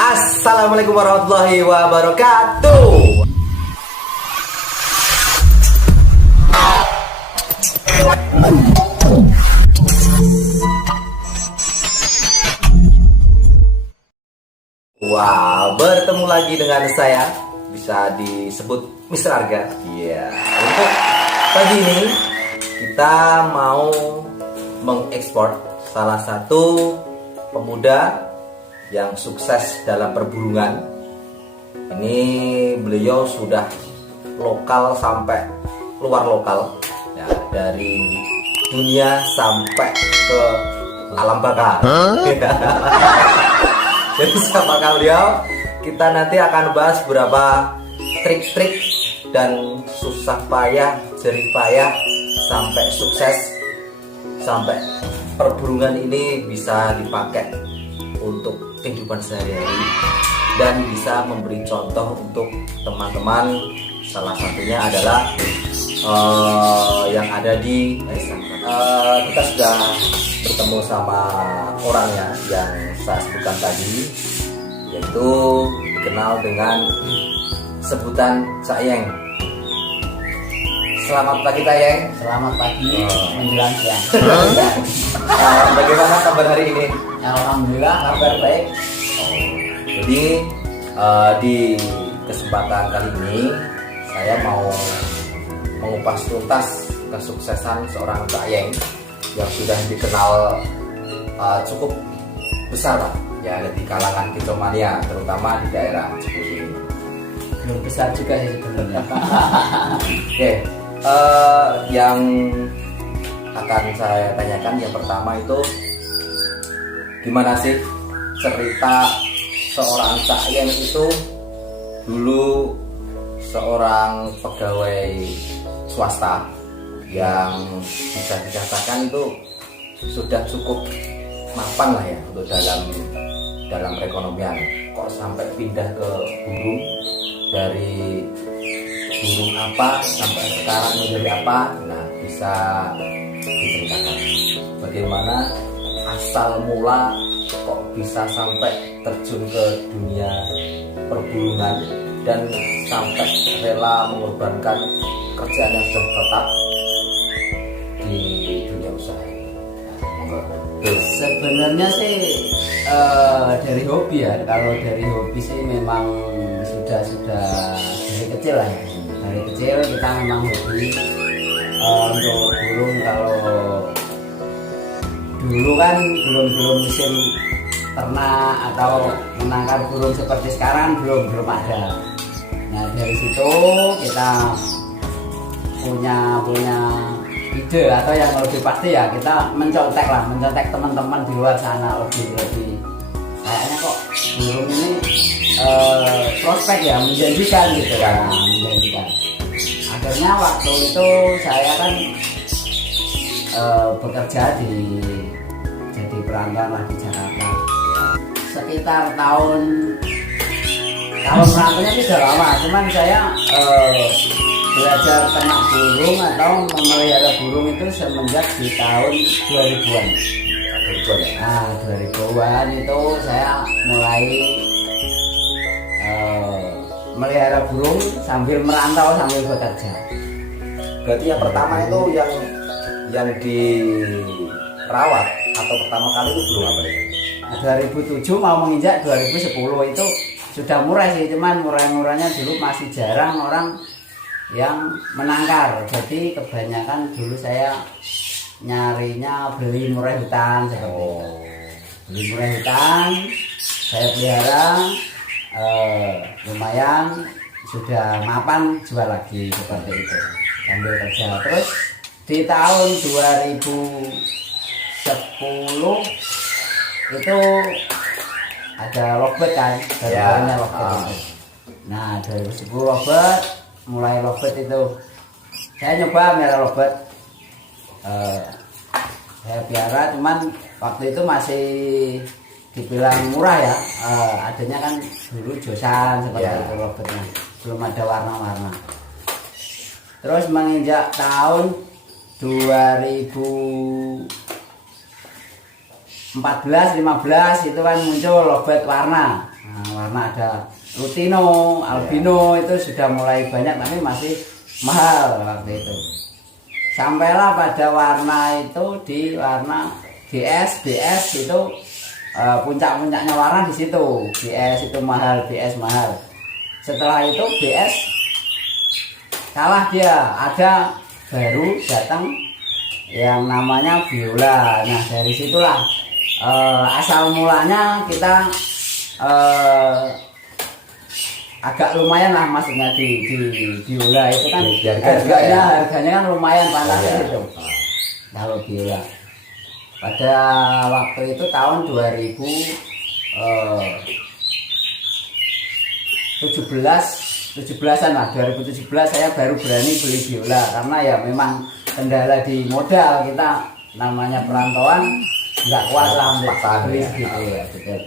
Assalamualaikum warahmatullahi wabarakatuh. Wah, bertemu lagi dengan saya, bisa disebut Mr. Arga. Iya. Untuk pagi ini kita mau mengekspor salah satu pemuda yang sukses dalam perburungan. Ini beliau sudah lokal sampai luar lokal, ya, dari dunia sampai ke alam baka. Jadi siapakah beliau? Kita nanti akan bahas beberapa trik-trik dan susah payah, jerih payah sampai sukses, sampai perburungan ini bisa dipakai untuk kehidupan sehari-hari dan bisa memberi contoh untuk teman-teman. Salah satunya adalah yang ada di kita sudah bertemu sama orangnya yang saya sebutkan tadi, yaitu dikenal dengan sebutan Cak Yeng. Selamat pagi Cak Yeng. Selamat pagi menjelang siang. Bagaimana kabar hari ini? Alhamdulillah kabar baik. Jadi di kesempatan kali ini saya mau mengupas tuntas kesuksesan seorang Cak Yeng yang sudah dikenal cukup besar lah, ya, di kalangan kicomania, terutama di daerah Ciputi. Belum besar juga sih sebenarnya. Oke, yang akan saya tanyakan yang pertama itu, gimana sih cerita seorang Cak Yeng itu dulu seorang pegawai swasta yang bisa dikatakan itu sudah cukup mapan lah ya untuk dalam perekonomian, kok sampai pindah ke burung, dari burung apa sampai sekarang menjadi apa. Nah, bisa diceritakan bagaimana asal mula kok bisa sampai terjun ke dunia perburungan dan sampai rela mengorbankan kerjaan yang sudah tetap di dunia usaha. Sebenarnya sih dari hobi ya. Kalau dari hobi sih memang sudah dari kecil lah ya. Dari kecil kita memang hobi untuk burung. Kalau dulu kan belum musim ternak atau menangkap burung seperti sekarang belum ada. Nah, dari situ kita punya ide, atau yang lebih pasti ya kita mencontek teman-teman di luar sana, lebih kayaknya kok burung ini prospek ya, menjanjikan gitu kan, menjanjikan. Akhirnya waktu itu saya kan bekerja jadi perantau lah di Jakarta. Sekitar tahun merantaunya sudah lama, cuman saya belajar ternak burung atau memelihara burung itu semenjak di tahun 2000-an. Nah, 2000-an itu saya mulai melihara burung sambil merantau, sambil bekerja. Berarti yang pertama itu yang dirawat atau pertama kali itu burung apa itu? 2007 mau menginjak 2010 itu sudah murah sih, cuman murah-murahnya dulu masih jarang orang yang menangkar. Jadi kebanyakan dulu saya nyarinya beli murai hutan seperti itu. Beli murai hutan, saya pelihara, lumayan, sudah mapan jual lagi seperti itu sambil kerja. Terus di tahun 2010 itu ada lovebird kan, baru-barunya lovebird itu. Nah, 2010 lovebird, mulai lovebird itu saya nyoba merah lovebird, saya piara, cuman waktu itu masih dibilang murah ya, adanya kan dulu josan seperti itu lovetnya, belum ada warna-warna. Terus menginjak tahun 2014-15 itu kan muncul lovebird warna. Nah, warna ada lutino, albino itu sudah mulai banyak tapi masih mahal waktu itu. Sampailah pada warna itu di warna GS, BS itu puncak-puncaknya warna di situ. GS itu mahal, BS mahal. Setelah itu BS kalah dia, ada baru datang yang namanya viola. Nah dari situlah asal mulanya kita agak lumayan lah maksudnya di biola itu kan harganya kan lumayan pantasnya itu kalau biola. Pada waktu itu tahun 2017-an lah, 2017 saya baru berani beli biola karena ya memang kendala di modal, kita namanya perantauan nggak kuat lah untuk beli gitu ya, betul.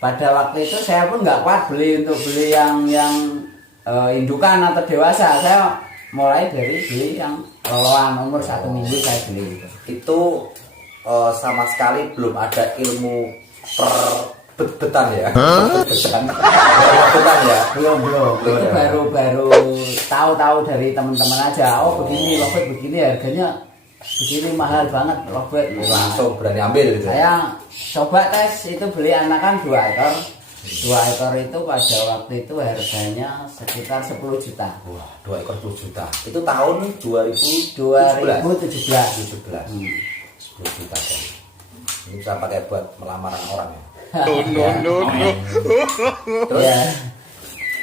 Pada waktu itu saya pun nggak kuat beli yang indukan atau dewasa. Saya mulai dari beli yang loloan umur 1 minggu saya beli. Itu sama sekali belum ada ilmu betan ya. Betan ya. Belum. Itu baru tahu dari teman-teman aja. Oh begini lobet begini harganya begini mahal banget lobet. Langsung berani ambil gitu. Saya coba tes itu beli anakan 2 ekor. 2 ekor itu pada waktu itu harganya sekitar 10 juta. Wah, 2 ekor 10 juta. Itu tahun 2017. 10 juta kan. Ini bisa pakai buat melamaran orang ya. No. Terus ya.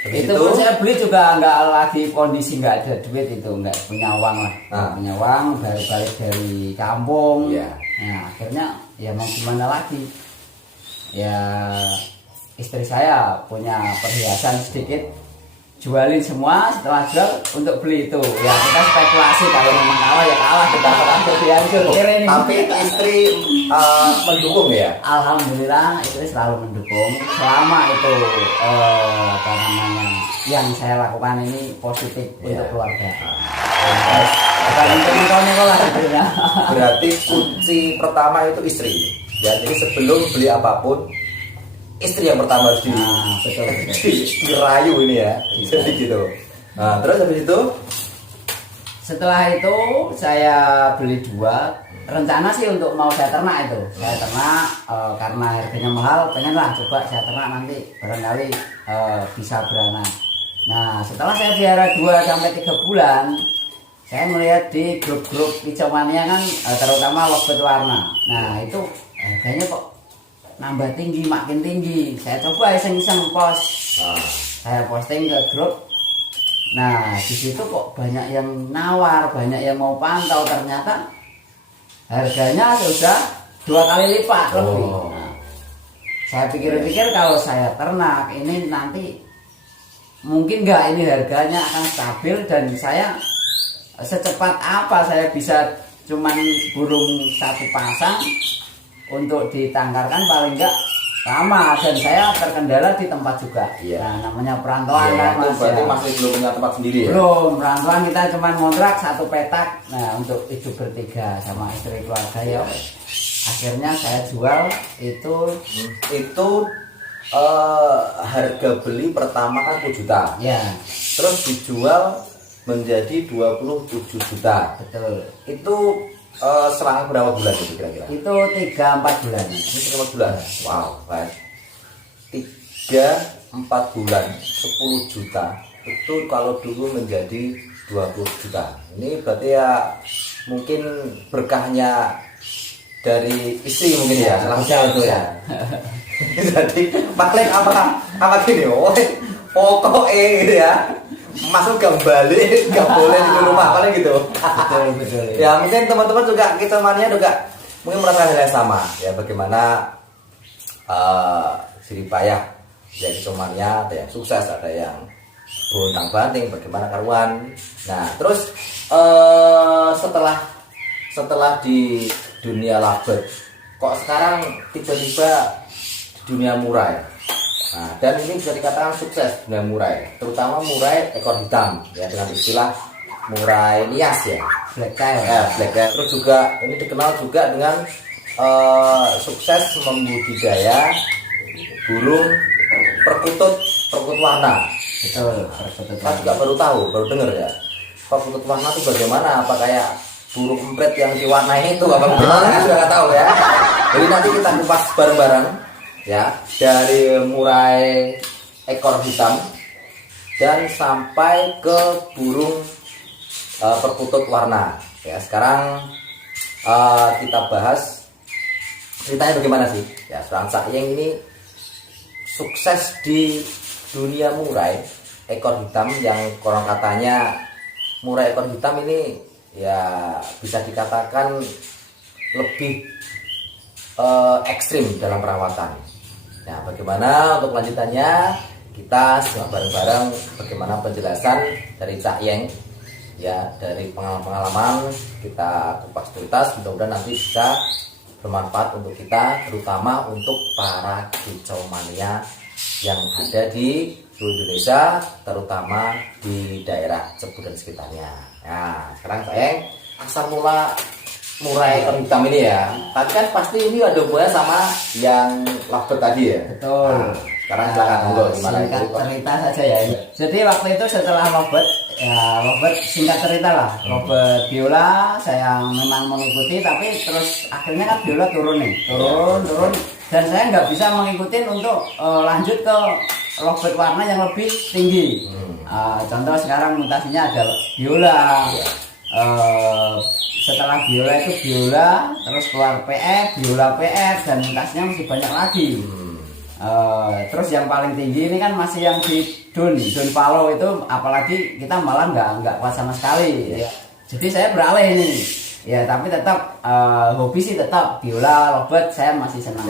Itu pun saya beli juga nggak lagi kondisi nggak ada duit, itu nggak punya uang lah. Punya uang baru balik dari kampung. Nah akhirnya ya mau gimana lagi, ya istri saya punya perhiasan sedikit, jualin semua, setelah jual untuk beli itu ya kita spekulasi, kalau memang kalah ya kalah, kita akan berhasil. Tapi istri mendukung ya? Alhamdulillah istri selalu mendukung selama itu apa namanya yang saya lakukan ini positif untuk keluarga. Berarti kunci pertama itu istri ya, jadi sebelum beli apapun istri yang pertama harus dirayu ini ya, jadi gitu. Nah terus habis itu, setelah itu saya beli 2. Rencana sih untuk mau saya ternak itu, saya ternak karena harganya mahal, pengenlah coba saya ternak nanti barangkali bisa beranak. Nah setelah saya pelihara 2-3 bulan, saya melihat di grup-grup kicauannya kan terutama lovebird warna. Nah itu harganya kok nambah tinggi, makin tinggi. Saya coba iseng-iseng post, saya posting ke grup. Nah di situ kok banyak yang nawar, banyak yang mau pantau, ternyata harganya sudah 2 kali lipat lebih. Nah, saya pikir-pikir kalau saya ternak ini nanti mungkin nggak ini harganya akan stabil, dan saya secepat apa saya bisa cuman burung 1 pasang untuk ditangkarkan paling enggak lama, dan saya terkendala di tempat juga. Nah namanya perantauan kan itu berarti masih belum punya tempat sendiri ya? Belum, perantauan kita cuma ngontrak 1 petak. Nah untuk hidup bertiga sama istri keluarga ya. Akhirnya saya jual itu harga beli pertama kan 7 juta ya, terus dijual menjadi 27 juta. betul. Itu selang berapa bulan itu kira-kira? Itu 3-4 bulan. Ini 3-4 bulan. Wow, baik. 3-4 bulan 10 juta itu kalau dulu menjadi 20 juta. Ini berarti ya mungkin berkahnya dari istri mungkin ya, selanjutnya itu ya. Jadi paling apa gini, pokoknya gitu ya, masuk gak balik, gak boleh di rumah, paling gitu. Betul. Ya mungkin teman-teman juga, kita mania juga mungkin merasa hal yang sama ya, bagaimana siri payah ya, kicomania, ada yang sukses, ada yang bontang banting, bagaimana karuan. Nah terus setelah di dunia lovebird, kok sekarang tiba-tiba dunia murai. Nah, dan ini bisa dikatakan sukses dunia murai, terutama murai ekor hitam ya, dengan istilah murai nias ya, Black tail. black tail. Terus juga ini dikenal juga dengan sukses membudidaya burung perkutut warna. Betul, perkutut Saya juga baru tahu, baru dengar ya. Perkutut warna itu bagaimana? Apa kayak burung empret yang diwarnai itu? Apa bagaimana? Saya juga nggak tahu ya. Jadi nanti kita kupas bareng-bareng ya, dari murai ekor hitam dan sampai ke burung perkutut warna. Ya, sekarang kita bahas ceritanya bagaimana sih? Ya, seorang Cak Yeng ini sukses di dunia murai ekor hitam, yang konon katanya murai ekor hitam ini ya bisa dikatakan lebih ekstrim dalam perawatan. Nah, bagaimana untuk lanjutannya? Kita simak bareng-bareng bagaimana penjelasan dari Cak Yeng. Ya, dari pengalaman kita kupas tuntas, mudah-mudahan nanti bisa bermanfaat untuk kita, terutama untuk para kicau mania yang ada di seluruh Indonesia, terutama di daerah Cebu dan sekitarnya. Nah, sekarang saya asal mula murai ekor hitam ini ya. Tadi kan pasti ini ada hubungannya sama yang lovebird tadi ya. Betul. Nah, sekarang silakan dulu gimana singkat itu. cerita saja ya. Jadi waktu itu setelah lovebird, ya lovebird singkat cerita lah. Lovebird biola saya memang mengikuti, tapi terus akhirnya kan biola turun nih, turun, dan saya nggak bisa mengikuti untuk lanjut ke lovebird warna yang lebih tinggi. Contoh sekarang mutasinya ada biola. Setelah biola itu biola, terus keluar PF, biola PF, dan mutasinya masih banyak lagi. Terus yang paling tinggi ini kan masih yang di Don Palo itu, apalagi kita malah nggak kuat sama sekali. Ya. Jadi saya beralih ini, ya tapi tetap hobi sih tetap biola, lovebird saya masih senang.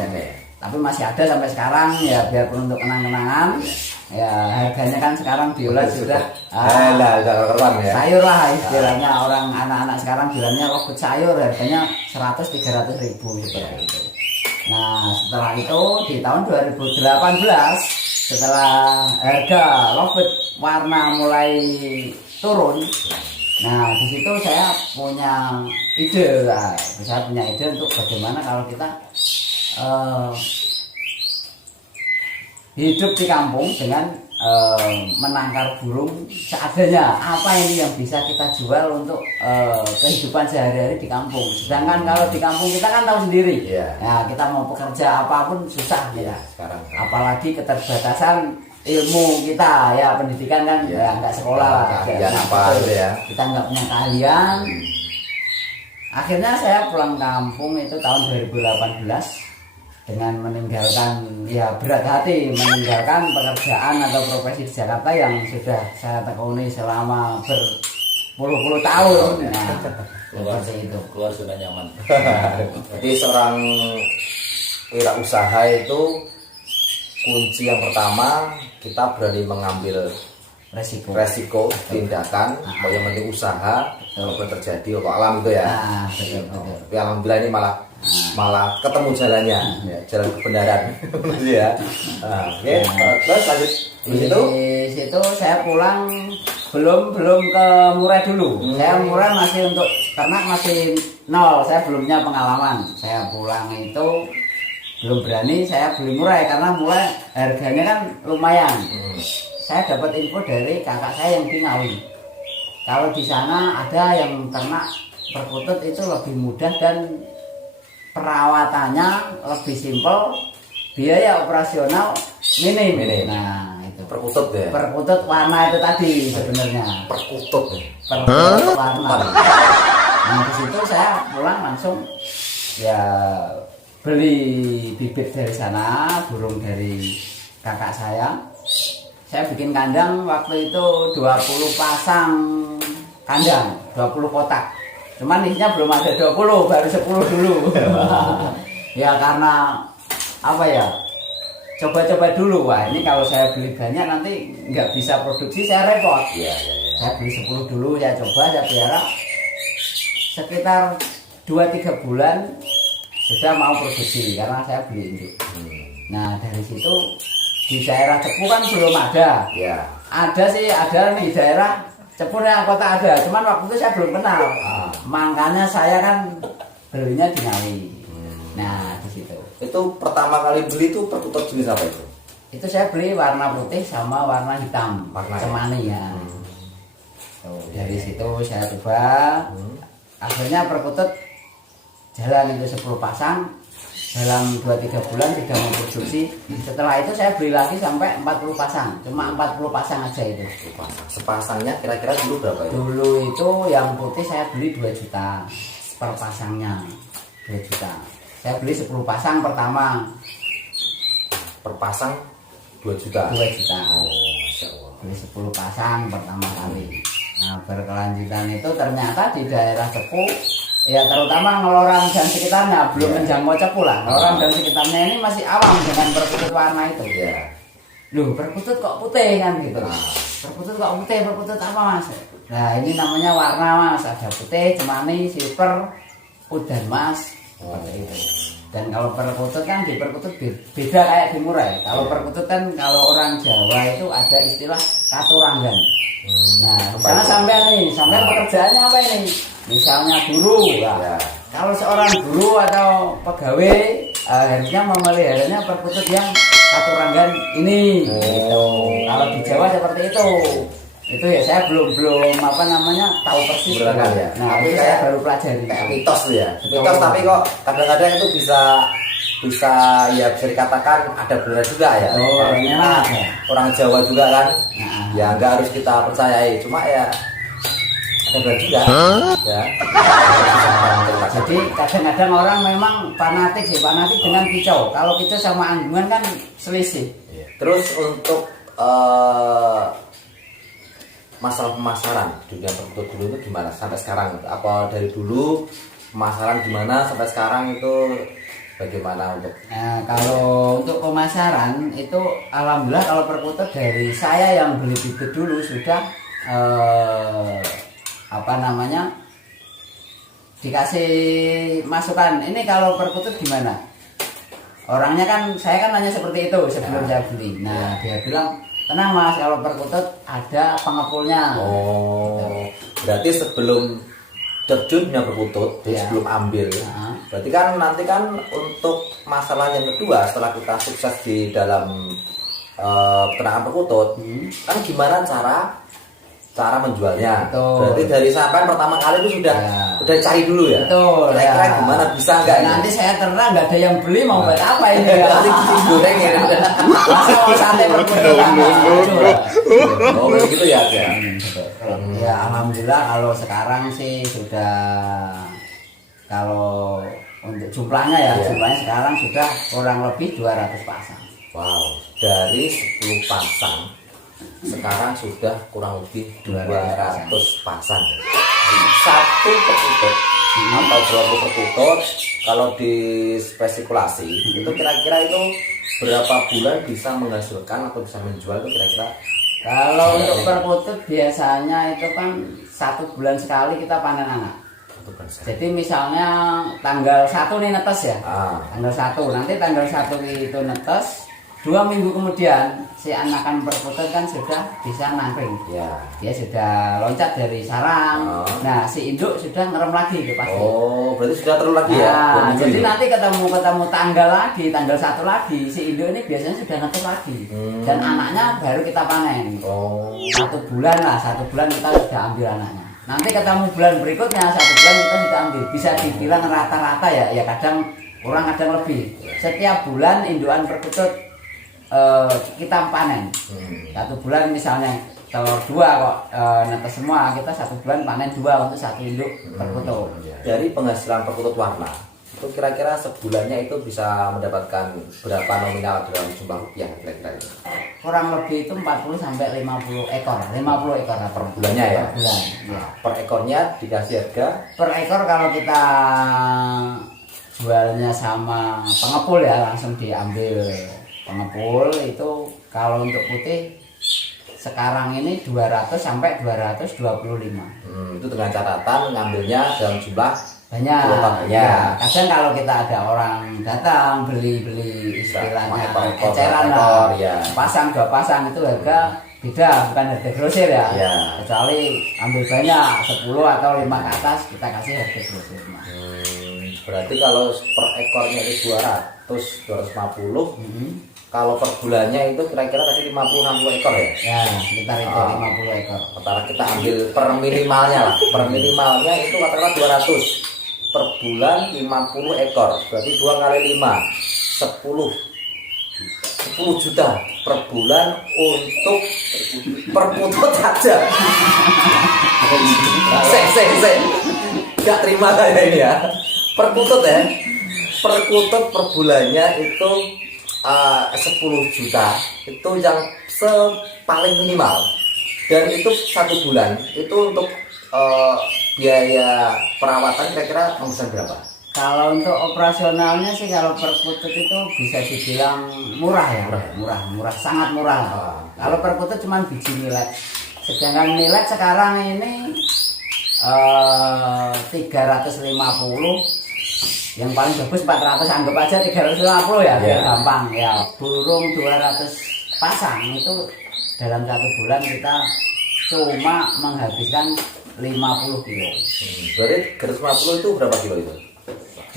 Tapi masih ada sampai sekarang ya, biarpun untuk kenang-kenangan. Ya harganya kan sekarang biola sudah ya. sayur lah istilahnya, orang anak-anak sekarang bilangnya lovebird sayur, harganya 100-300 ribu seperti itu. Nah, setelah itu di tahun 2018, setelah harga lovebird warna mulai turun, nah di situ saya punya ide, untuk bagaimana kalau kita hidup di kampung dengan menangkar burung seadanya. Apa ini yang bisa kita jual untuk kehidupan sehari-hari di kampung? Sedangkan kalau di kampung kita kan tahu sendiri, ya kita mau bekerja apapun susah ya. Sekarang Apalagi keterbatasan ilmu kita, ya pendidikan kan ya nggak sekolah, kita nggak punya keahlian. Akhirnya saya pulang kampung itu tahun 2018 dengan meninggalkan, ya berat hati meninggalkan pekerjaan atau profesi di Jakarta yang sudah saya tekuni selama berpuluh-puluh tahun. Nah, seperti itu. Keluar sudah nyaman. Jadi seorang wirausaha itu kunci yang pertama, kita berani mengambil resiko tindakan, yang penting usaha, walaupun terjadi alam itu ya. Tapi alhamdulillah ini malah ketemu jalannya, ya, jalan kebenaran. Ya. Oke, terus lanjut di situ saya pulang belum ke murai dulu. Saya murai masih untuk ternak masih nol, saya belum punya pengalaman. Saya pulang itu belum berani saya beli murai karena murai harganya kan lumayan. Saya dapat info dari kakak saya yang di Ngawi. Kalau di sana ada yang ternak perkutut itu lebih mudah dan perawatannya lebih simpel, biaya operasional minim. Nah, itu perkutut ya. Perkutut warna itu tadi sebenarnya. Perkutut warna. Nah, di situ saya pulang langsung ya beli bibit dari sana, burung dari kakak saya. Saya bikin kandang waktu itu 20 pasang kandang, 20 kotak. Cuman isinya belum ada 20, baru 10 dulu. Ya karena apa ya, coba-coba dulu. Wah ini kalau saya beli banyak nanti nggak bisa produksi, saya repot. Saya beli 10 dulu, saya coba, saya pelihara sekitar 2-3 bulan sudah mau produksi karena saya beli induk. Nah dari situ di daerah Cepu kan belum ada. Ada sih, ada di daerah Cepu yang kota ada, cuman waktu itu saya belum kenal. Makanya saya kan belinya di Ngawi. Nah di situ. Itu pertama kali beli itu perkutut jenis apa itu? Itu saya beli warna putih sama warna hitam, Warna cemani ya. Tuh, dari situ saya coba, akhirnya perkutut jalan itu 10 pasang. Dalam 2-3 bulan sudah memproduksi. Setelah itu saya beli lagi sampai 40 pasang. Cuma 40 pasang aja itu. Sepasangnya kira-kira dulu berapa itu? Dulu itu yang putih saya beli 2 juta per pasangnya. 2 juta. Saya beli 10 pasang pertama. Per pasang 2 juta. 2 juta. Oh, Masya Allah. Beli 10 pasang pertama kali. Nah, berkelanjutan itu ternyata di daerah Cepu, ya terutama Ngelorang dan sekitarnya belum menjangkau Cepu lah. Ngelorang dan sekitarnya ini masih awam dengan perkutut warna itu. Iya. Loh, perkutut kok putih kan gitu. Perkutut kok putih, perkutut apa mas? Nah ini namanya warna mas. Ada putih, cemani, silver, udan mas. Seperti itu. Dan kalau perkutut kan di perkutut beda kayak di murai. Kalau perkutut kan kalau orang Jawa itu ada istilah katuranggan. Nah, misalnya sampai pekerjaannya apa ini? Misalnya guru, ya. Kalau seorang guru atau pegawai harusnya memeliharanya perkutut yang katuranggan ini. Gitu. Kalau di Jawa seperti itu. Itu ya saya belum apa namanya tahu persis. Ya. Nah, itu saya baru pelajari. Kayak mitos tuh ya. Mitos tapi kok kadang-kadang itu bisa ya bisa dikatakan ada benar juga ya. Orang Jawa juga kan. Ya nggak harus kita percayai, cuma ya ada benar juga. Ya. Jadi kadang-kadang orang memang fanatik dengan kicau. Kalau kicau sama anggungan kan selisih. Terus untuk masalah pemasaran dunia perkutut dulu itu gimana sampai sekarang? Apa dari dulu pemasaran gimana sampai sekarang itu bagaimana untuk? Nah, kalau untuk pemasaran itu alhamdulillah kalau perkutut dari saya yang beli bibit dulu sudah apa namanya dikasih masukan. Ini kalau perkutut gimana? Orangnya kan saya kan nanya seperti itu sebelum saya beli. Nah dia bilang tenang mas, kalau perkutut ada pengepulnya. Oh, gitu. Berarti sebelum terjun dunia perkutut, sebelum ambil, berarti kan nanti kan untuk masalah yang kedua setelah kita sukses di dalam peternakan perkutut, kan gimana cara menjualnya. Betul. Berarti dari sampai pertama kali itu sudah cari dulu ya. Betul. Kira-kira gimana bisa nggak? Nanti saya terang nggak ada yang beli mau buat apa ini? Nanti goreng ya. Masa mau sate perkutut? Oh begitu ya. Ya alhamdulillah kalau sekarang sih sudah, kalau untuk jumlahnya jumlahnya sekarang sudah kurang lebih 200 pasang. Wow, dari 10 pasang sekarang sudah kurang lebih 200 pasang. Satu perkutut atau 20 perkutut kalau dispekulasi itu kira-kira itu berapa bulan bisa menghasilkan atau bisa menjual itu kira-kira? Kalau untuk perkutut biasanya itu kan 1 bulan sekali kita panen anak. Jadi misalnya tanggal 1 nih netes ya. Tanggal 1, nanti tanggal 1 itu netes, 2 minggu kemudian si anakan perkutut kan sudah bisa nangkring. Dia sudah loncat dari sarang. Nah si induk sudah ngerem lagi itu pasti. Oh berarti sudah terus lagi ya. Jadi nanti ketemu tanggal lagi, tanggal 1 lagi, si induk ini biasanya sudah netes lagi. Dan anaknya baru kita panen. 1 bulan lah, 1 bulan kita sudah ambil anaknya. Nanti ketemu bulan berikutnya 1 bulan kita sudah ambil. Bisa dibilang rata-rata ya kadang kurang kadang lebih. Setiap bulan indukan perkutut kita panen. 1 bulan misalnya telur 2 kok netes semua, kita 1 bulan panen 2 untuk 1 induk perkutut. Dari penghasilan perkutut warna itu kira-kira sebulannya itu bisa mendapatkan berapa nominal dalam jumlah rupiah kira-kira itu? Kurang lebih itu 40 sampai 50 ekor 50 ekor per bulannya ya? Per bulan ya. Per ekornya dikasih harga? Per ekor kalau kita jualnya sama pengepul ya langsung diambil pengepul itu kalau untuk putih sekarang ini 200 sampai 225. Itu dengan catatan ngambilnya dalam jumlah banyak. Ya. Kadang kalau kita ada orang datang beli istilahnya eceran lah, pasang 2 pasang itu harga beda, bukan harga grosir ya. Kecuali ambil banyak 10 atau 5 ke atas kita kasih harga grosir. Berarti kalau per ekornya itu 250. Kalau per bulannya itu kira-kira tadi 50-60 ekor ya? Ya, sekitar itu 50 ekor. Sementara kita ambil per minimalnya lah. Per minimalnya itu katakanlah 200. Per bulan 50 ekor. Berarti 2 kali 5 10 juta per bulan untuk per putut aja. Saya nggak terima saya ini ya. Per putut ya. Per putut per bulannya itu 10 juta itu yang paling minimal, dan itu 1 bulan itu untuk biaya perawatan kira-kira menghabiskan berapa? Kalau untuk operasionalnya sih kalau per putut itu bisa dibilang murah ya, murah, sangat murah. Kalau per putut cuma biji millet, sedangkan millet sekarang ini 350, yang paling bagus 400, anggap aja 350 ya, biar gampang ya. Burung 200 pasang itu dalam 1 bulan kita cuma menghabiskan 50 kilo. Berarti 350 itu berapa kilo itu?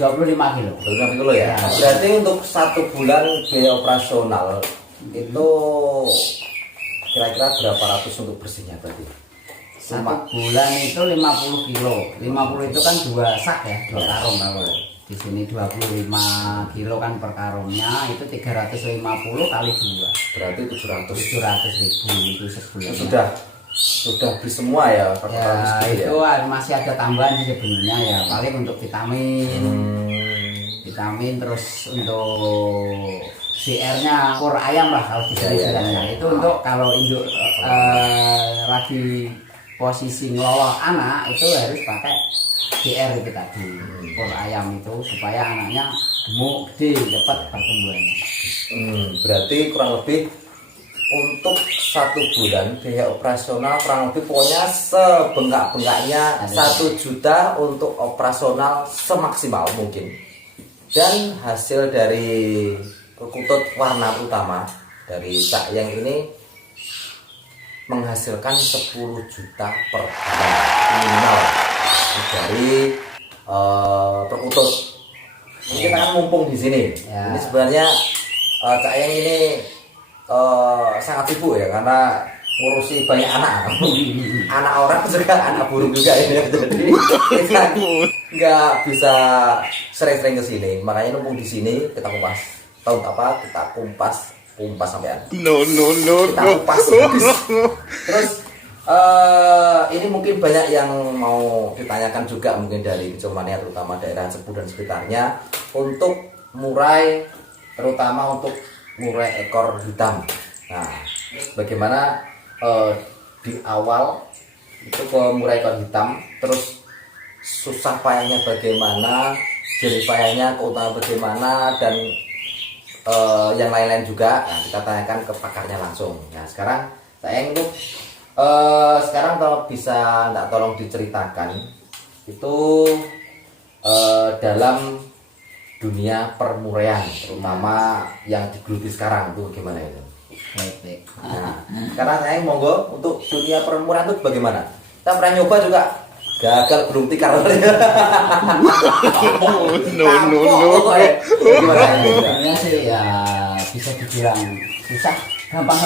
25 kilo. 25 kilo ya. Berarti untuk 1 bulan biaya operasional itu kira-kira berapa ratus untuk bersihnya berarti? 1 bulan itu 50 kilo. 50 itu kan 2 sak ya, 2 karung kalau di sini 25 kilo kan per karungnya, itu 350 kali 2. Berarti 700 ribu itu sebulan. Sudah beli semua ya, ya itu ya. Masih ada tambahan sih sebenarnya ya, paling untuk vitamin terus untuk CR-nya kur ayam lah kalau disebutnya. Itu untuk kalau induk lagi posisi ngelola anak itu harus pakai CR itu tadi, kur ayam itu supaya anaknya gemuk, gede, cepat pertumbuhannya. Berarti kurang lebih untuk 1 bulan biaya operasional kurang lebih pokoknya sebengkak-bengkaknya 1 juta untuk operasional semaksimal mungkin. Dan hasil dari perkutut warna utama dari Cak Yang ini menghasilkan 10 juta per bulan minimal dari perkutut. Kita kan mumpung di sini. Ini sebenarnya Cak Yang ini sangat sibuk ya, karena ngurusi banyak anak orang juga, anak burung juga ini. Jadi kita nggak bisa sering-sering ke sini, makanya numpung di sini kita kumpas. Tahu apa? Kita kumpas sampai kita kupas habis. Terus ini mungkin banyak yang mau ditanyakan juga mungkin dari Kecamatan terutama daerah Cepu dan sekitarnya untuk murai, terutama untuk murai ekor hitam. Nah, bagaimana di awal itu ke murai ekor hitam, terus susah payahnya bagaimana, jerih payahnya, keutamaan bagaimana, dan yang lain-lain juga. Nah, kita tanyakan ke pakarnya langsung. Nah, sekarang saya itu sekarang kalau bisa tolong diceritakan itu dalam dunia permuraian, terutama yang digeluti sekarang itu bagaimana itu? Nah, sekarang saya monggo untuk dunia permuraian itu bagaimana? Kita pernah nyoba juga gagal, belum tikar. Sebenarnya sih ya bisa dibilang susah, gampang.